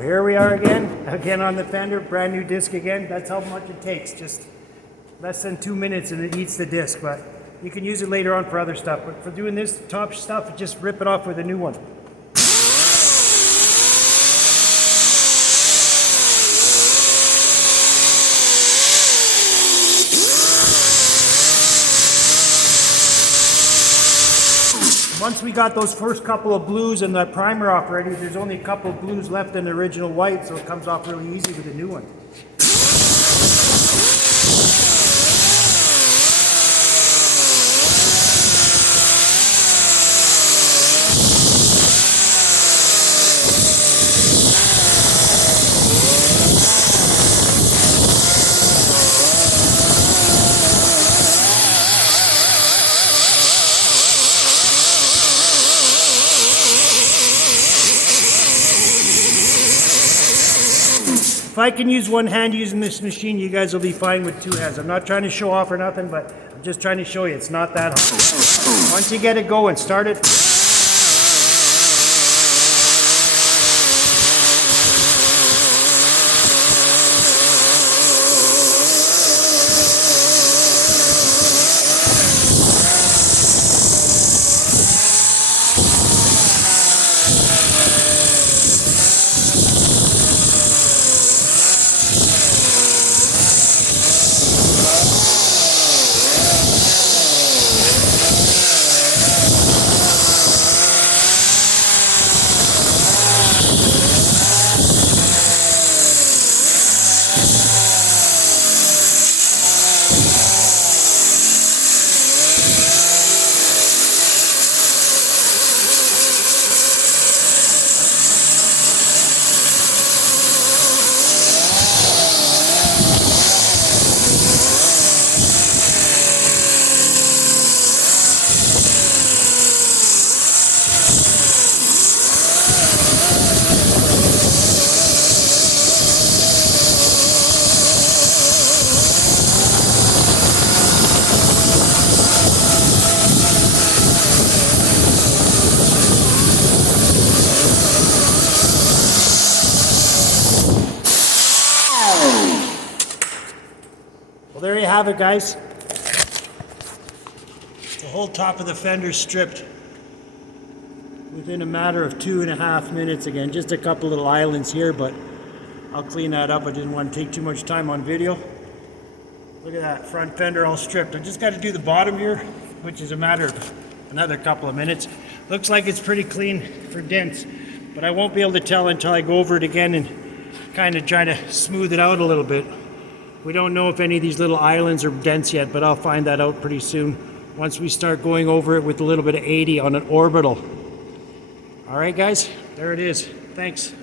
here we are again on the fender, brand new disc again. That's how much it takes, just less than 2 minutes and it eats the disc, but you can use it later on for other stuff. But for doing this top stuff, just rip it off with a new one. Once we got those first couple of blues and the primer off already, there's only a couple of blues left in the original white, so it comes off really easy with a new one. If I can use one hand using this machine, you guys will be fine with two hands. I'm not trying to show off or nothing, but I'm just trying to show you it's not that hard. Once you get it going, start it. Well, there you have it, guys. The whole top of the fender stripped within a matter of 2.5 minutes. Again, just a couple little islands here, but I'll clean that up. I didn't want to take too much time on video. Look at that front fender all stripped. I just got to do the bottom here, which is a matter of another couple of minutes. Looks like it's pretty clean for dents, but I won't be able to tell until I go over it again and kind of try to smooth it out a little bit. We don't know if any of these little islands are dents yet, but I'll find that out pretty soon once we start going over it with a little bit of 80 on an orbital. All right, guys, there it is. Thanks.